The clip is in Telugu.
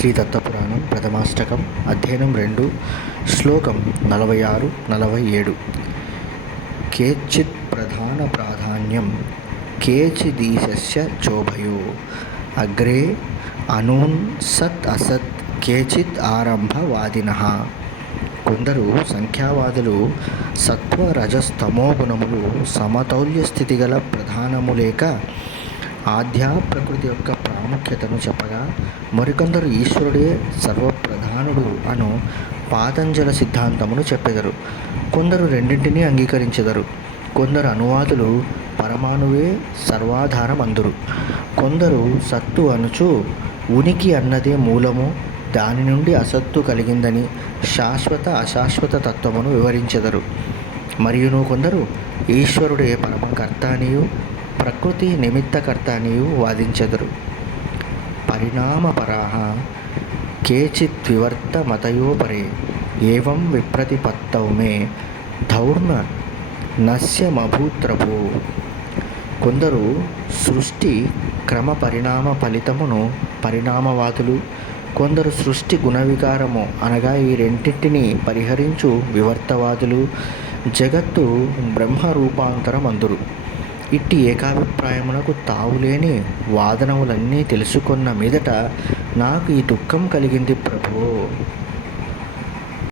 శ్రీ దత్తపురాణం ప్రథమాష్టకం అధ్యయనం 2 శ్లోకం 46-47. కేచిత్ ప్రధాన ప్రాధాన్యం కేచిదీశస్య చోభయో అగ్రే అనూన్ సత్ అసత్ కేచిత్ ఆరంభవాదినః. కొందరు సంఖ్యావాదులు సత్వ రజస్తమో గుణములు సమతౌల్య స్థితి గల ప్రధానము లేక ఆధ్యా ప్రకృతి యొక్క ప్రాముఖ్యతను చెప్పగా, మరికొందరు ఈశ్వరుడే సర్వప్రధానుడు అను పాతంజల సిద్ధాంతమును చెప్పెదరు. కొందరు రెండింటినీ అంగీకరించెదరు. కొందరు అనువాదులు పరమాణువే సర్వాధారం అందురు. కొందరు సత్తు అనుచు ఉనికి అన్నదే మూలము, దాని నుండి అసత్తు కలిగిందని శాశ్వత అశాశ్వత తత్వమును వివరించెదరు. మరియును కొందరు ఈశ్వరుడే పరమకర్త అనియు ప్రకృతి నిమిత్తకర్త అనియు వాదించెదరు. పరిణామపరాః కేచిత్ వివర్త మతయోపరే ఏవం విప్రతిపత్తౌ మే ధౌర్న నశ్యమభూత్రభో. కొందరు సృష్టి క్రమ పరిణామ ఫలితమును పరిణామవాదులు, కొందరు సృష్టి గుణవికారము అనగా ఈ రెండింటిని పరిహరించు వివర్తవాదులు, జగత్తు బ్రహ్మరూపాంతరం అందురు. ఇట్టి ఏకాభిప్రాయమునకు తావులేని వాదనములన్నీ తెలుసుకున్న మీదట నాకు ఈ దుఃఖం కలిగింది ప్రభో.